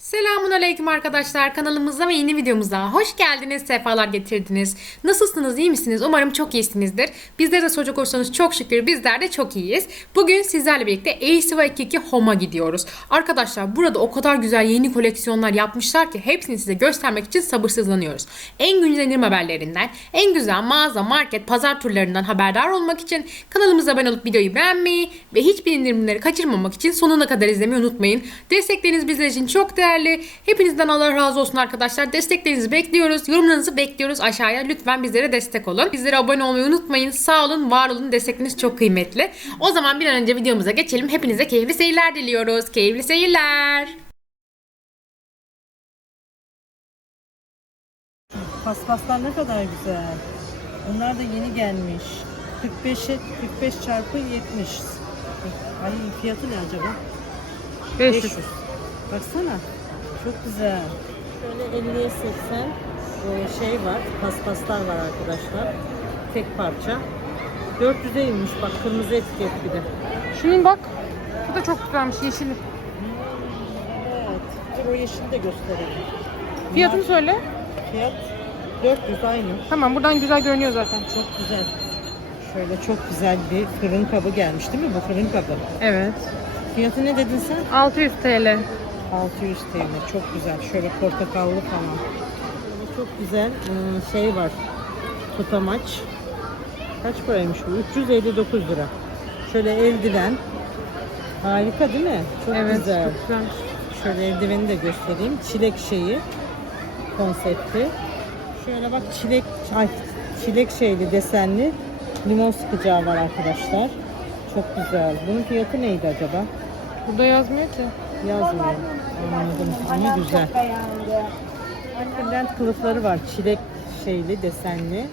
Selamun Aleyküm arkadaşlar kanalımıza ve yeni videomuza hoş geldiniz, sefalar getirdiniz. Nasılsınız, iyi misiniz? Umarım çok iyisinizdir. Bizlere de soracak olursanız çok şükür bizler de çok iyiyiz. Bugün sizlerle birlikte ACV 22 Home'a gidiyoruz. Arkadaşlar burada o kadar güzel yeni koleksiyonlar yapmışlar ki hepsini size göstermek için sabırsızlanıyoruz. En güncel indirim haberlerinden, en güzel mağaza, market, pazar turlarından haberdar olmak için kanalımıza abone olup videoyu beğenmeyi ve hiçbir indirimleri kaçırmamak için sonuna kadar izlemeyi unutmayın. Destekleriniz bizler için çok değerli. Hepinizden Allah razı olsun arkadaşlar. Desteklerinizi bekliyoruz. Yorumlarınızı bekliyoruz aşağıya. Lütfen bizlere destek olun. Bizlere abone olmayı unutmayın. Sağ olun, var olun. Destekleriniz çok kıymetli. O zaman bir an önce videomuza geçelim. Hepinize keyifli seyirler diliyoruz. Keyifli seyirler. Paspaslar ne kadar güzel. Bunlar da yeni gelmiş. 45'e 45 çarpı 70. Ay fiyatı ne acaba? 500. Baksana. Çok güzel. Şöyle 50'ye 80 böyle şey var. Paspaslar var arkadaşlar. Tek parça. 400'e inmiş bak kırmızı etiket bir de. Şunun bak. Bu da çok güzelmiş yeşili. Evet. Dur o yeşili de gösterelim. Fiyatını söyle. Fiyat 400 aynı. Tamam buradan güzel görünüyor zaten. Çok güzel. Şöyle çok güzel bir fırın kabı gelmiş değil mi? Bu fırın kabı. Evet. Fiyatı ne dedin sen? 600 TL. 600 TL. Çok güzel. Şöyle portakallı falan. Böyle çok güzel ıı, şey var. Tutamaç. Kaç paraymış bu? 359 lira. Şöyle eldiven. Harika değil mi? Çok evet güzel. çok güzelmiş. Şöyle eldiveni de göstereyim. Çilek şeyi konsepti. Şöyle bak çilek ay, çilek şeyli desenli limon sıkacağı var arkadaşlar. Çok güzel. Bunun fiyatı neydi acaba? Burada yazmıyor ki. Yazmıyor. Anladım. Ama güzel. Kırlent kılıfları var. Çilek şeyli desenli.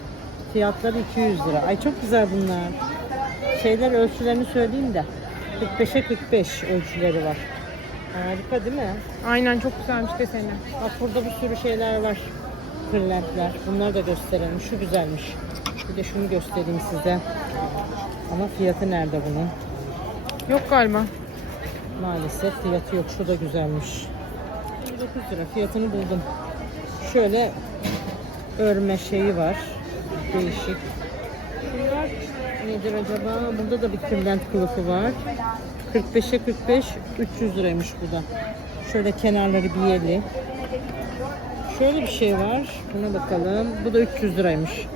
Fiyatları 200 lira. Ay çok güzel bunlar. Şeyler ölçülerini söyleyeyim de. 45'e 45 ölçüleri var. Harika değil mi? Aynen çok güzelmiş deseni. Bak burada bir sürü şeyler var. Kırlentler. Bunları da gösterelim. Şu güzelmiş. Bir de şunu göstereyim size. Ama fiyatı nerede bunun? Yok galiba. Maalesef fiyatı yok. Şu da güzelmiş. 9 lira fiyatını buldum. Şöyle örme şeyi var. Değişik. Şunlar nedir acaba? Burada da bir kırlent kılıfı var. 45'e 45 300 liraymış bu da. Şöyle kenarları biyeli. Şöyle bir şey var. Buna bakalım. Bu da 300 liraymış.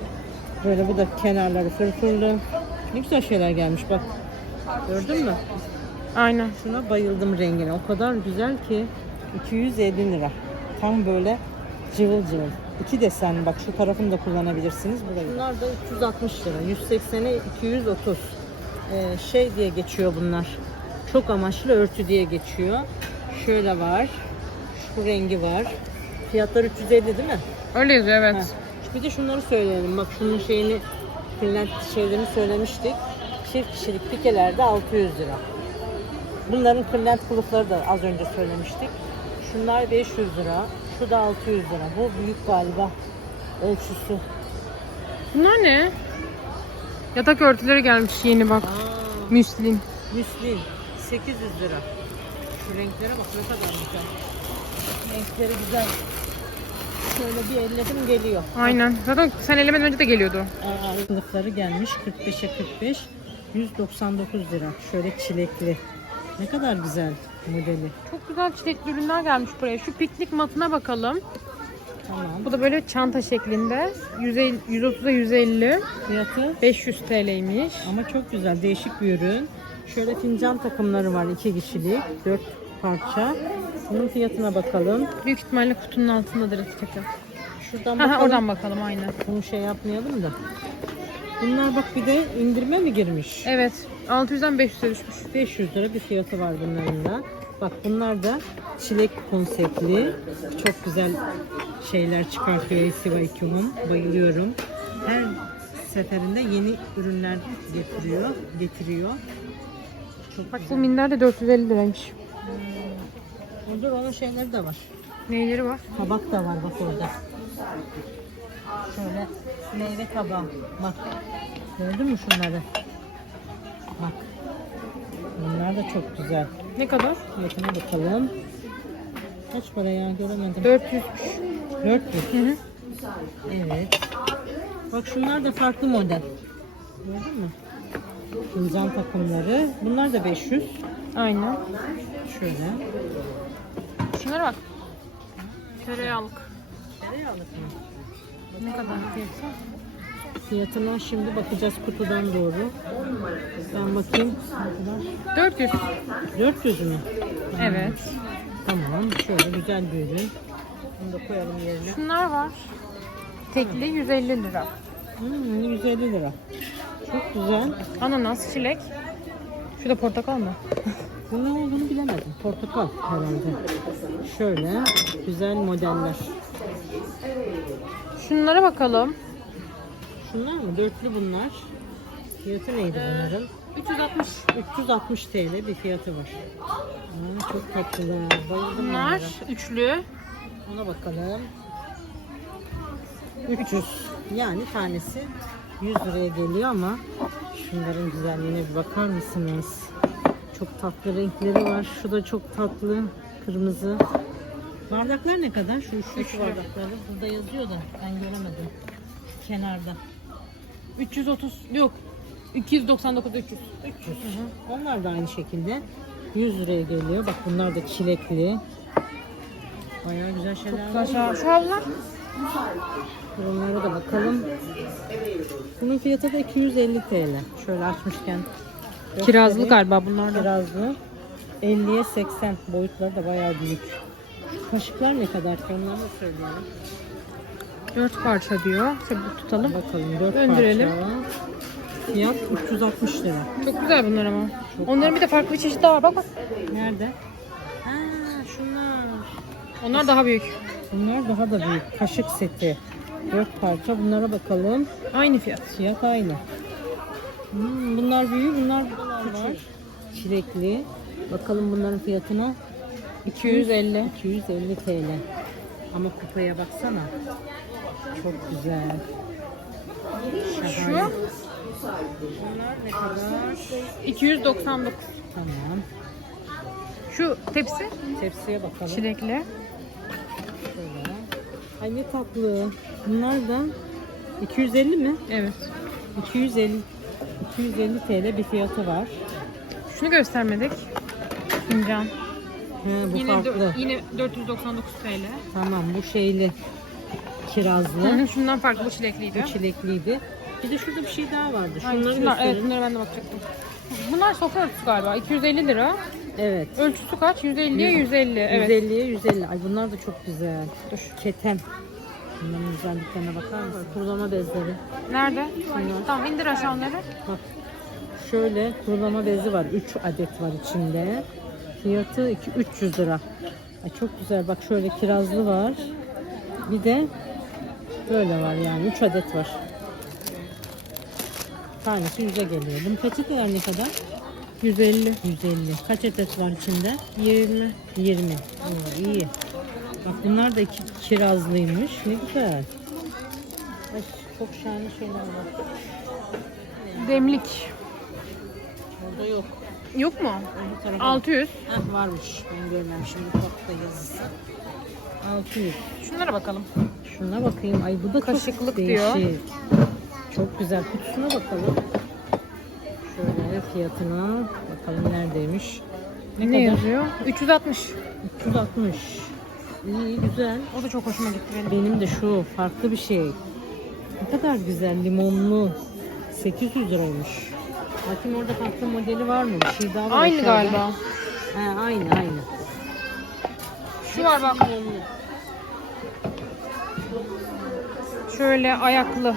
Böyle bu da kenarları fırfırlı. Ne güzel şeyler gelmiş bak. Gördün mü? Aynen. Şuna bayıldım rengine. O kadar güzel ki 250 lira. Tam böyle cıvıl cıvıl. İki desen bak şu tarafını da kullanabilirsiniz. Burayı. Bunlar da 360 lira. 180'e 230. Ee, şey diye geçiyor bunlar. Çok amaçlı örtü diye geçiyor. Şöyle var. Şu rengi var. Fiyatlar 350 değil mi? Öyle yazıyor evet. Ha. Bir de şunları söyleyelim. Bak şunun şeyini, kırlent şeylerini söylemiştik. Çift kişilik pikelerde 600 lira. Bunların kırlent kılıfları da az önce söylemiştik. Şunlar 500 lira. Şu da 600 lira. Bu büyük galiba ölçüsü. Bunlar ne? Yatak örtüleri gelmiş yeni bak. Aa, Müslin. müslin 800 lira. Şu renklere bak ne kadar güzel. Renkleri güzel. Şöyle bir elledim geliyor. Aynen. Zaten sen elemeden önce de geliyordu. Kılıfları gelmiş 45'e 45 199 lira. Şöyle çilekli. Ne kadar güzel modeli. Çok güzel çiçekli ürünler gelmiş buraya. Şu piknik matına bakalım. Tamam. Bu da böyle çanta şeklinde. 150, 130'a 150. Fiyatı 500 TL'ymiş. ama çok güzel. Değişik bir ürün. Şöyle fincan takımları var. iki kişilik. Dört parça. Bunun fiyatına bakalım. Büyük ihtimalle kutunun altındadır etiketi. Şuradan bakalım. oradan bakalım aynen. Bunu şey yapmayalım da. Bunlar bak bir de indirme mi girmiş? Evet. 600'den 500'e düşmüş. 500 lira bir fiyatı var bunların da. Bak bunlar da çilek konseptli. Çok güzel şeyler çıkartıyor Esiva Ikum'un. Bayılıyorum. Her seferinde yeni ürünler getiriyor. Getiriyor. Çok Bak bu güzel. minder de 450 liraymış. Burada onun şeyleri de var. Neyleri var? Tabak da var bak orada. Şöyle meyve tabağı. Bak. Gördün mü şunları? Bak. Bunlar da çok güzel. Ne kadar? Fiyatına bakalım. Kaç para ya göremedim. 400. 400. Hı hı. Evet. Bak şunlar da farklı model. Gördün mü? Fincan takımları. Bunlar da 500. Aynen. Şöyle. Şunlara bak. Tereyağlık. Tereyağlık mı? Ne kadar? Fiyatına şimdi bakacağız kutudan doğru. Ben bakayım. Ne kadar? 400. 400 mü? Evet. Tamam. Şöyle güzel bir ürün. Bunu da koyalım yerine. Şunlar var. Tekli 150 lira. Hmm, 150 lira. Çok güzel. Ananas, çilek. Şu da portakal mı? Bu ne olduğunu bilemedim. Portakal herhalde. Şöyle güzel modeller. Şunlara bakalım. Şunlar mı? Dörtlü bunlar. Fiyatı neydi bunların? 360. 360 TL bir fiyatı var. Aa, çok tatlılar. Bayıldım Bunlar üçlü. Ona bakalım. 300. Yani tanesi 100 liraya geliyor ama şunların güzelliğine bir bakar mısınız? Çok tatlı renkleri var. Şu da çok tatlı. Kırmızı. Bardaklar ne kadar? Şu üçlü Üçlü. bardakları. Burada yazıyor da ben göremedim. Kenarda. 330. Yok. 299 300. 300. Onlar da aynı şekilde 100 liraya geliyor. Bak bunlar da çilekli. Bayağı güzel şeyler. Şu havlular. Bunlara da bakalım. Bunun fiyatı da 250 TL. Şöyle açmışken. Kirazlı galiba bunlar da. Kirazlı. 50'ye 80. Boyutları da bayağı büyük. Kaşıklar ne kadar ki onları da söyleyelim. 4 parça diyor. Bir tutalım. Bakalım 4 Döndürelim. parça. Fiyat 360 lira. Çok güzel bunlar ama. Çok Onların bir de farklı bir çeşidi daha var. Bak bak. Nerede? Ha şunlar. Onlar daha büyük. Bunlar daha da büyük. Kaşık seti. 4 parça. Bunlara bakalım. Aynı fiyat. Fiyat aynı. Hmm, bunlar büyük, bunlar var. Çilekli. Bakalım bunların fiyatına. 250. 250 TL. Ama kupaya baksana. Çok güzel. Şu Şahane. Bunlar ne kadar? 299. Tamam. Şu tepsi Tepsiye bakalım. çilekli. Şöyle. Ay ne tatlı. Bunlar da 250 mi? Evet. 250 250 TL bir fiyatı var. Şunu göstermedik. Fincan. He, bu Yine farklı. dö- yine 499 TL. Tamam bu şeyli Hı kirazlı. hı, Şundan farklı bu çilekliydi. Bu çilekliydi. Bir de şurada bir şey daha vardı. Şunları şunlar, evet gösterelim. bunlara ben de bakacaktım. Bunlar sofra örtüsü galiba. 250 lira. Evet. Ölçüsü kaç? 150'ye 150. Evet. 150'ye 150. Ay bunlar da çok güzel. Dur. Keten. Bunların güzelliklerine bakar mısın? Kurulama bezleri. Nerede? Tamam indir aşağı onları. Bak. Şöyle kurulama bezi var. 3 adet var içinde. Fiyatı iki- 300 lira. Ay çok güzel. Bak şöyle kirazlı var. Bir de böyle var yani. 3 adet var. Tanesi 100'e geliyor. Bunun peçeteler ne kadar? 150. 150. Kaç adet var içinde? 20. 20. Oo, iyi. Bak bunlar da iki kirazlıymış. Ne güzel. Ay, çok şahane şeyler var. Demlik. Burada yok. Yok mu? Öbür tarafa 600. Heh, varmış. Ben görmemişim. Mutfakta yazısı. 600. Şunlara bakalım. Şuna bakayım. Ay bu da Kaşıklık çok diyor. değişik. Çok güzel. Kutusuna bakalım. Şöyle fiyatına bakalım neredeymiş. Ne, Ne kadar? yazıyor? 360. 360. İyi güzel. O da çok hoşuma gitti benim. Benim de şu farklı bir şey. Ne kadar güzel limonlu. 800 liraymış. Bakayım orada farklı modeli var mı? Bir şey daha var Aynı aşağıda. galiba. He, aynı aynı. Şu var bak. Şöyle ayaklı. Aa,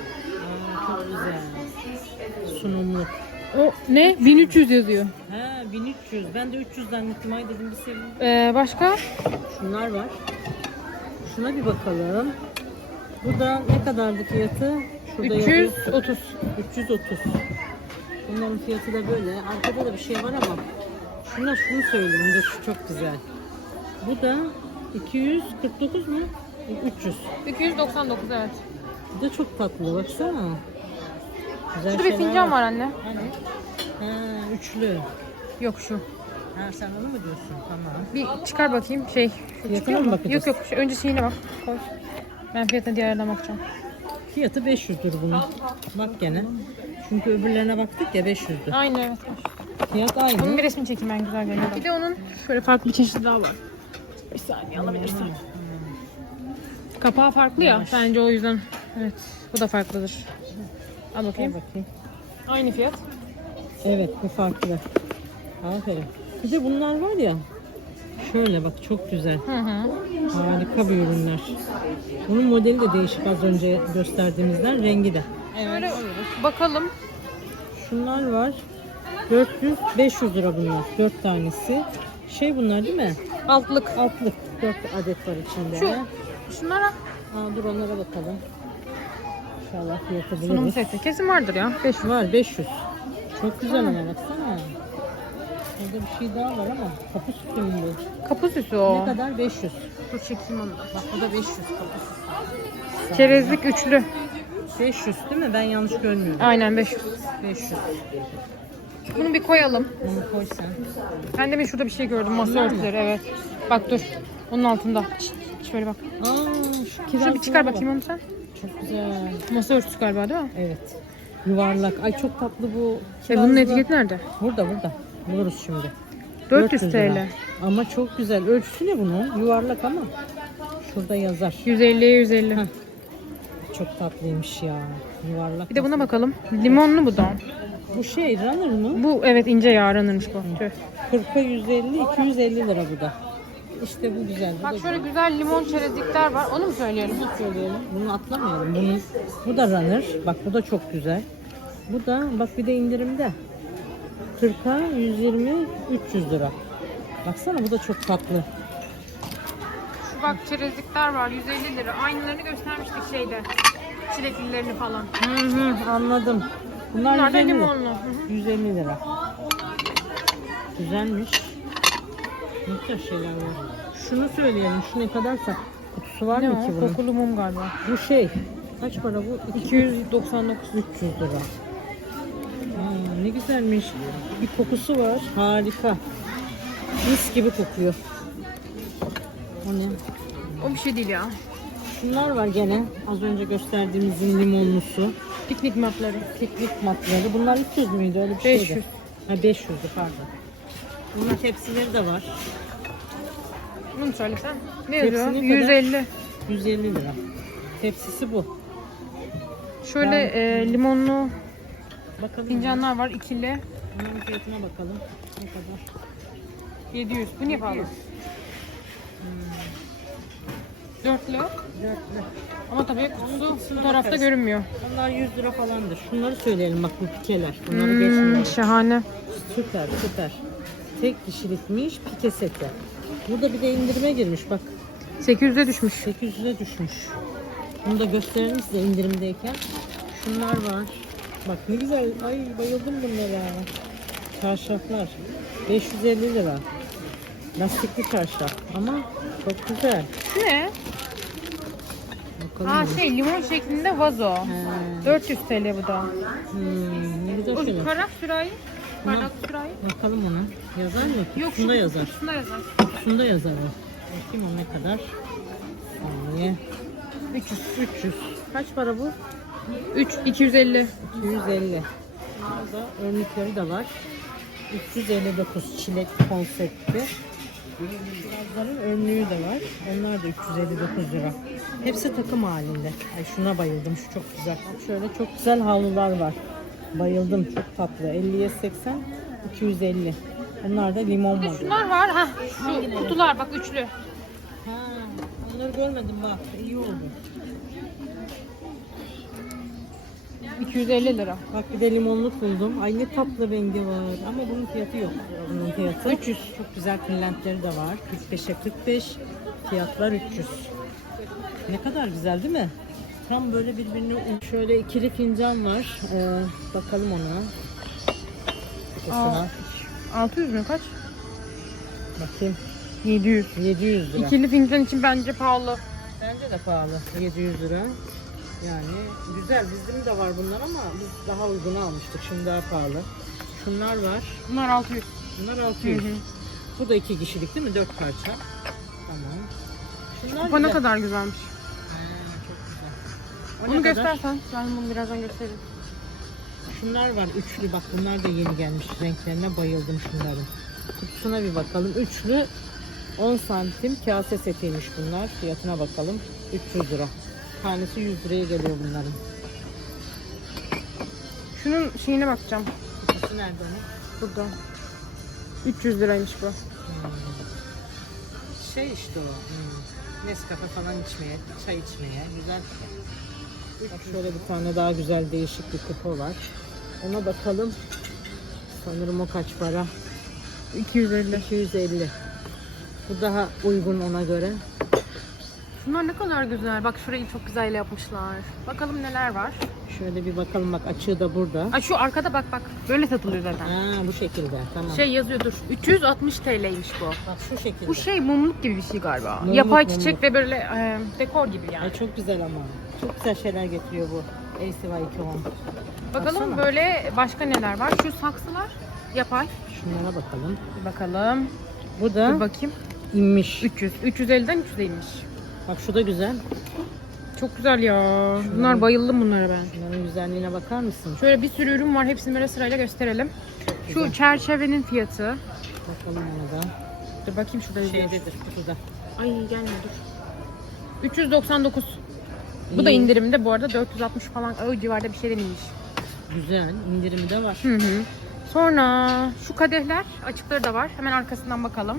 çok güzel. Sunumlu. O ne? 1300 yazıyor. He 1300. Ben de 300 zannettim. Ay dedim bir sevindim. Ee, başka? Şunlar var. Şuna bir bakalım. Bu da ne kadardı fiyatı? Şurada yazıyor. 330. 330. Bunların fiyatı da böyle. Arkada da bir şey var ama şuna şunu söyleyeyim. Dur şu çok güzel. Bu da 249 mu? 300. 299 evet. Bu da çok tatlı baksana. Güzel Şurada bir şeyler fincan var anne. Hani? Ha, üçlü. Yok şu. Ha sen onu mu diyorsun? Tamam. Bir çıkar bakayım şey. Çıkıyor mı mu? bakacağız? Yok yok şu önce şeyine bak. Koy. Ben fiyatına diğer yerden bakacağım. Fiyatı 500'dür bunun. Bak gene. Çünkü öbürlerine baktık ya 500'dü. Aynı evet. Fiyat Bunun aynı. bir resmini çekeyim ben güzel geliyor. Bir de onun şöyle farklı bir çeşidi daha var. Bir saniye alabilirsem. Kapağı farklı ya. Bence o yüzden. Evet. Bu da farklıdır. Al Gel bakayım. bakayım. Aynı fiyat. Evet bu farklı. Aferin. Bir de bunlar var ya. Şöyle bak çok güzel. Hı hı. Harika bir ürünler. Bunun modeli de değişik az önce gösterdiğimizden. Rengi de. Şöyle bakalım. Şunlar var. 400 500 lira bunlar. 4 tanesi. Şey bunlar değil mi? Altlık. Altlık. 4 adet var içinde. Şu. Şunlara Aa, dur onlara bakalım. İnşallah fiyatı sunum buluruz. seti. Kesin vardır ya. 5 Var 500. Çok güzel ama baksana. Burada bir şey daha var ama kapı sütü mü bu? Kapı süsü Ne o. kadar? 500. Dur çekeyim onu. da. Bak bu da 500 kapı sütü. Çerezlik üçlü. 500 değil mi? Ben yanlış görmüyorum. Aynen 500. 500. Bunu bir koyalım. Bunu koy sen. Ben de bir şurada bir şey gördüm. Masa örtüleri evet. Bak dur. Onun altında. Şöyle bak. Aa, şu Şunu bir çıkar bak. bakayım onu sen. Çok güzel. Masa örtüsü galiba değil mi? Evet. Yuvarlak. Ay çok tatlı bu. E bunun Kirazlı. etiketi nerede? Burada burada. Buluruz şimdi. 400 lira. TL. Ama çok güzel. Ölçüsü ne bunun? Yuvarlak ama. Şurada yazar. 150'ye 150. Heh. Çok tatlıymış ya. Yuvarlak. Bir de buna bakalım. Limonlu bu da. Bu şey runner mı? Bu evet ince yağ aranırmış bu. Tüh. 40'a 150, 250 lira bu da. İşte bu güzel. Bu Bak şöyle güzel limon çerezlikler var. Onu mu söyleyelim? Bunu söyleyelim. Bunu atlamayalım. Bunu, bu da runner. Bak bu da çok güzel. Bu da bak bir de indirimde. 40'a 120, 300 lira. Baksana bu da çok tatlı. Şu bak çerezlikler var 150 lira. Aynılarını göstermiştik şeyde. Çileklilerini falan. Hı hı, anladım. Bunlar, Bunlar da 150 lira. limonlu. Hı hı. 150 lira. Güzelmiş. Ne güzel şeyler var. Şunu söyleyelim. Şu ne kadarsa kutusu var Ne mı ki o? bunun? Kokulu mum galiba. Bu şey. Kaç para bu? 299. 300 lira. Aa, ne güzelmiş. Bir kokusu var. Harika. Mis gibi kokuyor. O ne? O bir şey değil ya. Şunlar var gene. Az önce gösterdiğimizin limonlusu. Piknik mapları. Piknik matları. Bunlar 300 müydü? Öyle bir şeydi. 500. Ha 500'dü pardon. Bunun tepsileri de var. Bunu söylesen. Ne yazıyor? ne kadar? 150. 150 lira. Tepsisi bu. Şöyle e, limonlu Bakalım. fincanlar var ikili. Bunların fiyatına bakalım. Ne kadar? 700. Bu niye pahalı? Dörtlü. Dörtlü. Ama tabii kutusu bu tarafta görünmüyor. Bunlar 100 lira falandır. Şunları söyleyelim bak bu pikeler. Bunları geçmiyor. Hmm, şahane. Süper süper. Tek kişilikmiş pike seti. Burada bir de indirime girmiş bak. 800'e düşmüş. 800'e düşmüş. Bunu da gösterelim size indirimdeyken. Şunlar var. Bak ne güzel. Ay bayıldım bunlara. Çarşaflar. 550 lira. Lastikli çarşaf. Ama çok güzel. Ne? Bakalım. Aa bir. şey limon şeklinde vazo. Ha, 400 TL bu da. hmm, ne güzel O şeyler. karak sürahi. Bakalım ona. Yazar mı? Yok Kutusunda şu yazar. kutusunda yazar. Kutusunda yazar o. Bakayım o ne kadar. Saniye. 300. 300. Kaç para bu? 3 250. 250. Burada örnekleri de var. 359 çilek konsepti. Birazların önlüğü de var. Onlar da 359 lira. Hepsi takım halinde. Ay şuna bayıldım. Şu çok güzel. Şöyle çok güzel havlular var. Bayıldım. Çok tatlı. 50'ye 80, 250. Bunlar da limon Bir de modeli. şunlar var. Ha şu kutular bak üçlü. Ha, onları görmedim bak. İyi oldu. 250 lira. Bak bir de limonluk buldum. Ay ne tatlı rengi var. Ama bunun fiyatı yok. Bunun fiyatı 300. Çok güzel kırlentleri de var. 45'e 45. Fiyatlar 300. Ne kadar güzel değil mi? Tam böyle birbirine şöyle ikili fincan var. Ee, bakalım ona. Mesela 600 mü kaç? bakayım 700. 700 lira. İkili fincan için bence pahalı. Bence de pahalı. 700 lira. Yani güzel. Bizim de var bunlar ama biz daha uygunu almıştık. Şimdi daha pahalı. Şunlar var. Bunlar 600. Bunlar 600. Hı hı. Bu da iki kişilik değil mi? Dört parça. Tamam. Şunlar Kupa ne güzel. kadar güzelmiş. Çok güzel. O Onu ne kadar? göstersen. Ben bunu birazdan gösteririm. Şunlar var üçlü bak bunlar da yeni gelmiş renklerine bayıldım şunların. Kutusuna bir bakalım. Üçlü 10 santim kase setiymiş bunlar. Fiyatına bakalım. 300 lira. Tanesi 100 liraya geliyor bunların. Şunun şeyine bakacağım. Kutusu nerede onun? Burada. 300 liraymış bu. Şey işte o. Hmm. Nescafe falan içmeye, çay içmeye. Güzel. Bak şöyle bir tane daha güzel değişik bir kupa var. Ona bakalım. Sanırım o kaç para? 250. 250. Bu daha uygun ona göre. Şunlar ne kadar güzel. Bak şurayı çok güzel yapmışlar. Bakalım neler var. Şöyle bir bakalım bak açığı da burada. Ay şu arkada bak bak. Böyle satılıyor zaten. Ha bu şekilde tamam. Şey yazıyor dur. 360 TL'ymiş bu. Bak şu şekilde. Bu şey mumluk gibi bir şey galiba. Mumluk, Yapay mumluk. çiçek ve böyle e, dekor gibi yani. Ay çok güzel ama. Çok güzel şeyler getiriyor bu. ACY210. Bakalım Baksana. böyle başka neler var. Şu saksılar yapay. Şunlara bakalım. Bakalım. Bu Dur da bakayım. inmiş. 300. 350'den 300'e inmiş. Bak şu da güzel. Çok güzel ya. Bunlar bayıldım bunlara ben. Şunların güzelliğine bakar mısın? Şöyle bir sürü ürün var. Hepsini böyle sırayla gösterelim. Şu çerçevenin fiyatı. Bakalım ona da. Dur bakayım şurada yazıyor. Şeydedir kutuda. Ay gelmiyor dur. 399. Bu da İyi. indirimde bu arada 460 falan o civarda bir şeyden inmiş. Güzel. indirimi de var. Hı hı. Sonra şu kadehler açıkları da var. Hemen arkasından bakalım.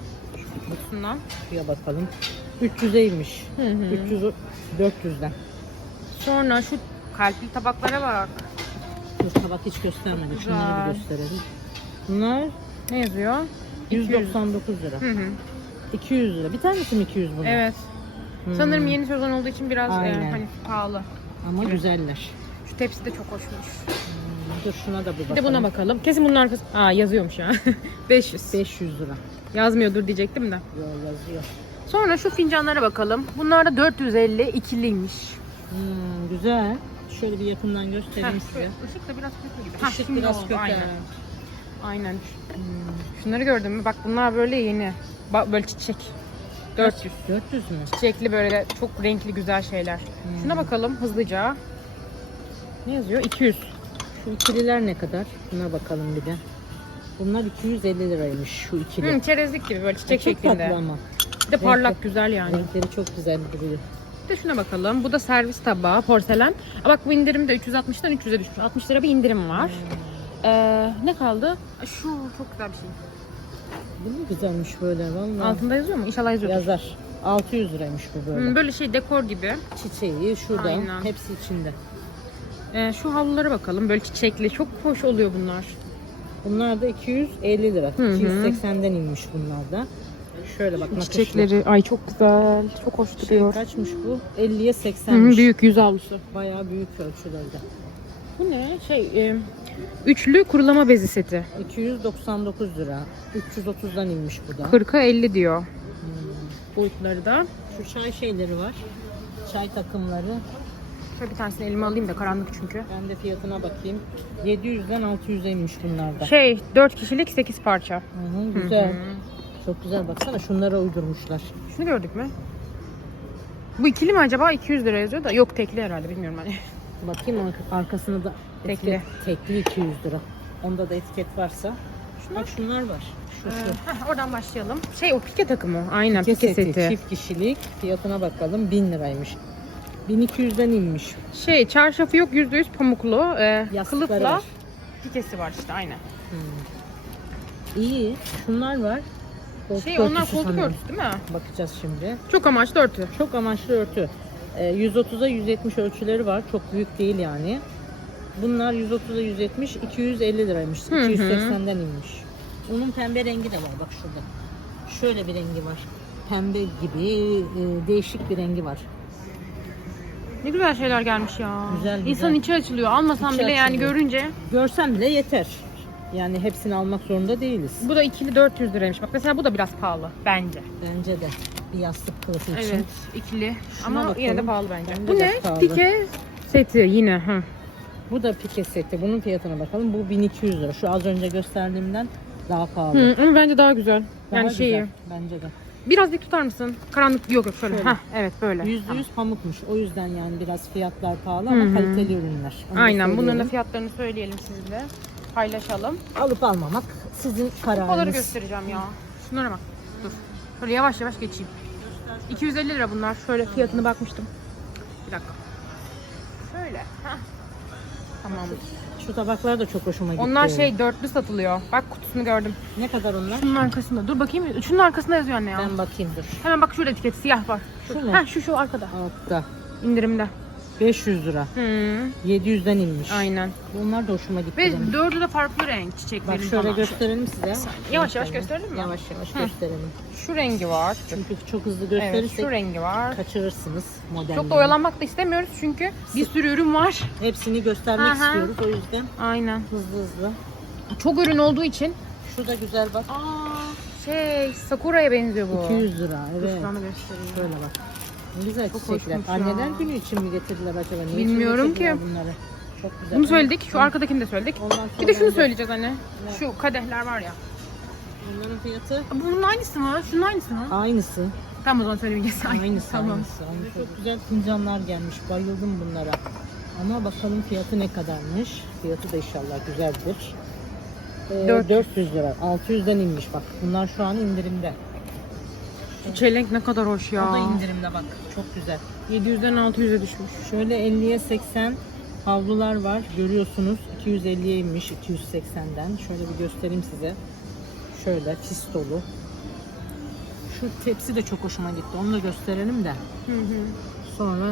Kutusundan. Şuraya bakalım. 300'eymiş. Hı hı. 300 400'den. Sonra şu kalpli tabaklara bak. Dur tabak hiç göstermedik. Şunları bir gösterelim. Bunlar Ne yazıyor? 199 lira. Hı hı. 200 lira. Bir tanesi mi 200 bunun? Evet. Hmm. Sanırım yeni sezon olduğu için biraz e, Aynen. hani pahalı. Ama güzeller. Şu tepsi de çok hoşmuş. Hmm, Dur şuna da bir bakalım. Bir de buna bakalım. Kesin bunun arkası... Aa yazıyormuş ya. 500. 500 lira. Yazmıyordur diyecektim de. Yo yazıyor. Sonra şu fincanlara bakalım. Bunlar da 450 ikiliymiş. Hmm, güzel. Şöyle bir yakından göstereyim size. Işık da biraz kötü gibi. Işık şimdi biraz oldu, kötü. Aynen. Aynen. Hmm, Şunları gördün mü? Bak bunlar böyle yeni. Ba- böyle çiçek. 400. 400 mü? Çiçekli böyle çok renkli güzel şeyler. Hmm. Şuna bakalım hızlıca. Ne yazıyor? 200. Şu ikililer ne kadar? Buna bakalım bir de. Bunlar 250 liraymış şu ikili. Hı, çerezlik gibi böyle çiçek Çok şeklinde. tatlı ama. Bir de parlak güzel yani. Renkleri çok güzel duruyor. Bir de şuna bakalım. Bu da servis tabağı, porselen. Aa, bak bu indirimde 360'dan 300'e düşmüş. 60 lira bir indirim var. Ee, ne kaldı? Şu çok güzel bir şey. Bu ne güzelmiş böyle vallahi. Altında yazıyor mu? İnşallah yazıyor. Yazar. 600 liraymış bu böyle. böyle şey dekor gibi. Çiçeği şurada. Aynen. Hepsi içinde. Ee, şu havlulara bakalım. Böyle çiçekli. Çok hoş oluyor bunlar. Bunlar da 250 lira. Hı hı. 280'den inmiş bunlar da. Şöyle bak nakışlı. Çiçekleri. Ay çok güzel. Çok hoş Şey, duruyor. kaçmış bu? 50'ye Hı hı, 80'miş. büyük yüz havlusu. Bayağı büyük ölçülerde. Bu ne? Şey, e, üçlü kurulama bezi seti. 299 lira. 330'dan inmiş bu da. 40'a 50 diyor. Hmm. Boyutları da. Şu çay şeyleri var. Çay takımları. Şöyle bir tanesini elime alayım da karanlık çünkü. Ben de fiyatına bakayım. 700'den 600'e inmiş bunlar da. Şey, 4 kişilik 8 parça. Hı hı, güzel. Hı hı. Çok güzel baksana şunlara uydurmuşlar. Şunu gördük mü? Bu ikili mi acaba? 200 lira yazıyor da. Yok tekli herhalde bilmiyorum hani. Bakayım arka- da Tekli. etiket, tekli 200 lira. Onda da etiket varsa. Bak şunlar var. Şu şu. Heh, oradan başlayalım. Şey o pike takımı. Aynen pike, Pike seti. çift kişilik. Fiyatına bakalım 1000 liraymış. 1200'den inmiş. Şey çarşafı yok %100 pamuklu. E, Yastıkları kılıfla var. pikesi var işte aynen. İyi. Şunlar var. Koltuk Şey onlar örtüsü koltuk sanırım. örtüsü değil mi? Bakacağız şimdi. Çok amaçlı örtü. Çok amaçlı örtü. Ee, 130'a 170 ölçüleri var. Çok büyük değil yani. Bunlar 130'a 170, 250 liraymış. Hı hı. 280'den inmiş. Onun pembe rengi de var bak şurada. Şöyle bir rengi var. Pembe gibi e, değişik bir rengi var. Ne güzel şeyler gelmiş ya. Güzel, güzel. İnsanın içi açılıyor. Almasam İçi bile yani açılıyor. görünce. Görsen bile yeter. Yani hepsini almak zorunda değiliz. Bu da ikili 400 liraymış. Bak mesela bu da biraz pahalı bence. Bence de bir yastık kılıfı için. Evet, ikili. Şuna Ama yine de bakalım. pahalı bence. Bence bu de ne? pahalı. Pike seti yine. Hı. Bu da pike seti. Bunun fiyatına bakalım. Bu 1200 lira. Şu az önce gösterdiğimden Daha pahalı. Hı, ama bence daha güzel. Daha yani şeyi. güzel, Bence de. Biraz dik tutar mısın? Karanlık yok yok şöyle. Şöyle. Heh, evet böyle. Yüzde Tamam. yüz pamukmuş. O yüzden yani biraz fiyatlar pahalı ama Hı hı. kaliteli ürünler. Onu da Aynen bunların da söyleyelim. fiyatlarını söyleyelim sizinle. Paylaşalım. Alıp almamak sizin Kupaları kararınız. göstereceğim ya. Şunlara bak. Dur. Şöyle yavaş yavaş geçeyim. 250 lira bunlar. Şöyle fiyatını bakmıştım. Bir dakika. Şöyle. Heh. Tamamdır. Şu tabaklar da çok hoşuma gitti. Onlar şey dörtlü satılıyor. Bak kutusunu gördüm. Ne kadar onlar? Şunun arkasında. Dur bakayım. Şunun arkasında yazıyor anne ya. Ben bakayım dur. Hemen bak şurada etiket siyah var. Şu mu? Ha şu şu arkada. Altta. İndirimde. 500 lira. Hı. 700'den inmiş. Aynen. Bunlar da hoşuma gitti. Ve benim. dördü de farklı renk çiçeklerin Bak şöyle falan. gösterelim size. Yavaş yavaş gösterelim mi? Yavaş yavaş Hı. gösterelim. Şu rengi var. Çünkü çok hızlı Evet gösterirsek şu rengi var. kaçırırsınız modelleri. Çok da oyalanmak da istemiyoruz çünkü bir sürü ürün var. Hepsini göstermek Aha. istiyoruz o yüzden Aynen. hızlı hızlı. Çok ürün olduğu için. Şu da güzel bak. Aa, şey Sakura'ya benziyor bu. 200 lira evet. şuranı göstereyim. Şöyle bak. Güzel Çok çiçekler. hoşmuş ya. Anneler günü için mi getirdiler acaba? Ne için Bilmiyorum getirdiler ki. Bunları? Çok güzel. Bunu söyledik. Şu arkadakini de söyledik. Ondan Bir de şunu sonra söyleyeceğiz anne. Ne? Şu kadehler var ya. Bunların fiyatı Bunun aynısı mı? Şunun aynısı mı? aynısı. Tamam o zaman söylemeyeceğiz. Ay, Aynısı, Tamam. aynısı. aynı. Çok güzel fincanlar gelmiş. Bayıldım bunlara. Ama bakalım fiyatı ne kadarmış. Fiyatı da inşallah güzeldir. Ee, 400. 400 lira. 600'den inmiş bak. Bunlar şu an indirimde. Şu çelenk ne kadar hoş ya. O da indirimde bak. Çok güzel. 700'den 600'e düşmüş. Şöyle 50'ye 80 havlular var. Görüyorsunuz 250'ye inmiş 280'den. Şöyle bir göstereyim size. Şöyle fistolu. Şu tepsi de çok hoşuma gitti. Onu da gösterelim de. Hı hı. Sonra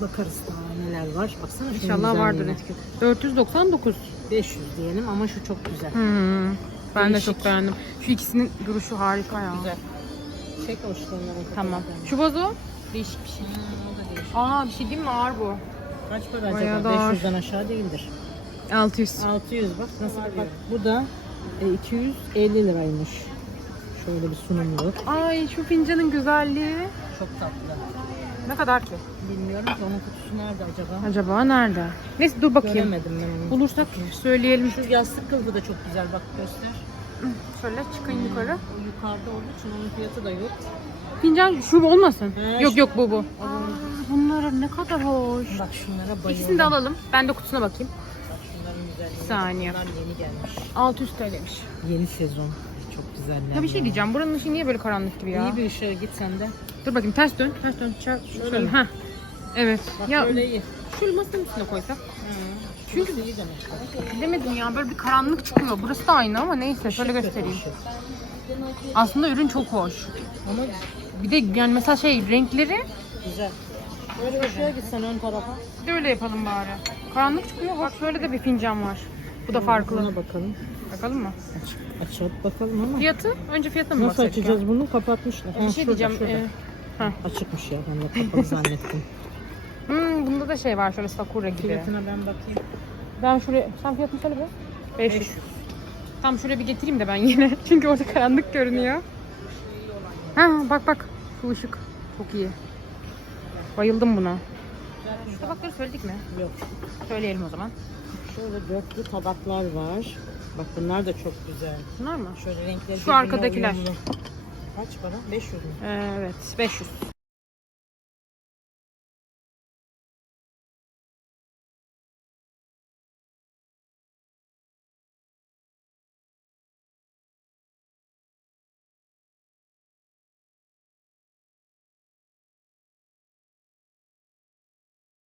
bakarız daha neler var. Baksana şunun İnşallah vardır etiket. 499. 500 diyelim ama şu çok güzel. Hı hı. Ben de Değişik. çok beğendim. Şu ikisinin duruşu harika ya. Güzel. Çek hoşlarına. Tamam. Şu vazo? Değişik bir şey. Ha, o da değişik. Aa bir şey diyeyim mi? Ağır bu. Kaç para Bayağı acaba? da ağır. 500'den aşağı değildir. 600. 600 bak nasıl bak. Bu da e, 250 liraymış. Şöyle bir sunumluk. Ay şu fincanın güzelliği. Çok tatlı. Ne kadar ki? Bilmiyorum ki onun kutusu nerede acaba? Acaba nerede? Neyse dur bakayım. Göremedim ben onu. Bulursak söyleyelim. Şu yastık kılıfı da çok güzel bak göster. Şöyle çıkın yukarı. O yukarıda olduğu için onun fiyatı da yok. Fincan şu olmasın. He, yok şu- yok bu bu. Bunlar ne kadar hoş. Bak şunlara bayıldım. İkisini de alalım. Ben de kutusuna bakayım. Bak şunların güzelliğine. Bir saniye. Bunlar yeni gelmiş. 600 TL'miş. Yeni sezon. Çok güzeller. Ya bir şey diyeceğim. Buranın ışığı niye böyle karanlık gibi ya? İyi bir ışığa git sen de. Dur bakayım ters dön. Ters dön. Çar, şöyle. Şöyle? Heh. Evet. Bak ya böyle iyi. şu masanın üstüne koysak. Çünkü. Bilemedim ya böyle bir karanlık çıkıyor. Burası da aynı ama neyse şöyle göstereyim. Aslında ürün çok hoş. Ama Bir de yani mesela şey renkleri güzel. Böyle ışığa gitsen ön tarafa. bir de öyle yapalım bari. Karanlık çıkıyor. Bak şöyle de bir fincan var. Bu da farklı. Buna bakalım. Bakalım mı? Aç, açıp bakalım ama. Fiyatı? Önce fiyatına mı Nasıl baksaydık ya? açacağız bunu? Kapatmışlar. Bir Ha, şey şurada, diyeceğim. şurada. e, ha. Açıkmış ya ben de kapalı zannettim. Bunda da şey var şöyle sakura gibi. Fiyatına ben bakayım. Ben şuraya, sen fiyatını söyle bir. 500. Tam şuraya bir getireyim de ben yine. Çünkü orada karanlık görünüyor. Ha bak bak. Şu ışık. Çok iyi. Bayıldım buna. Şu tabakları söyledik mi? Yok. Söyleyelim o zaman. Şöyle dörtlü tabaklar var. Bak bunlar da çok güzel. Bunlar mı? Şöyle renkleri Şu arkadakiler. uyumlu. Kaç para? 500 mü? Evet 500.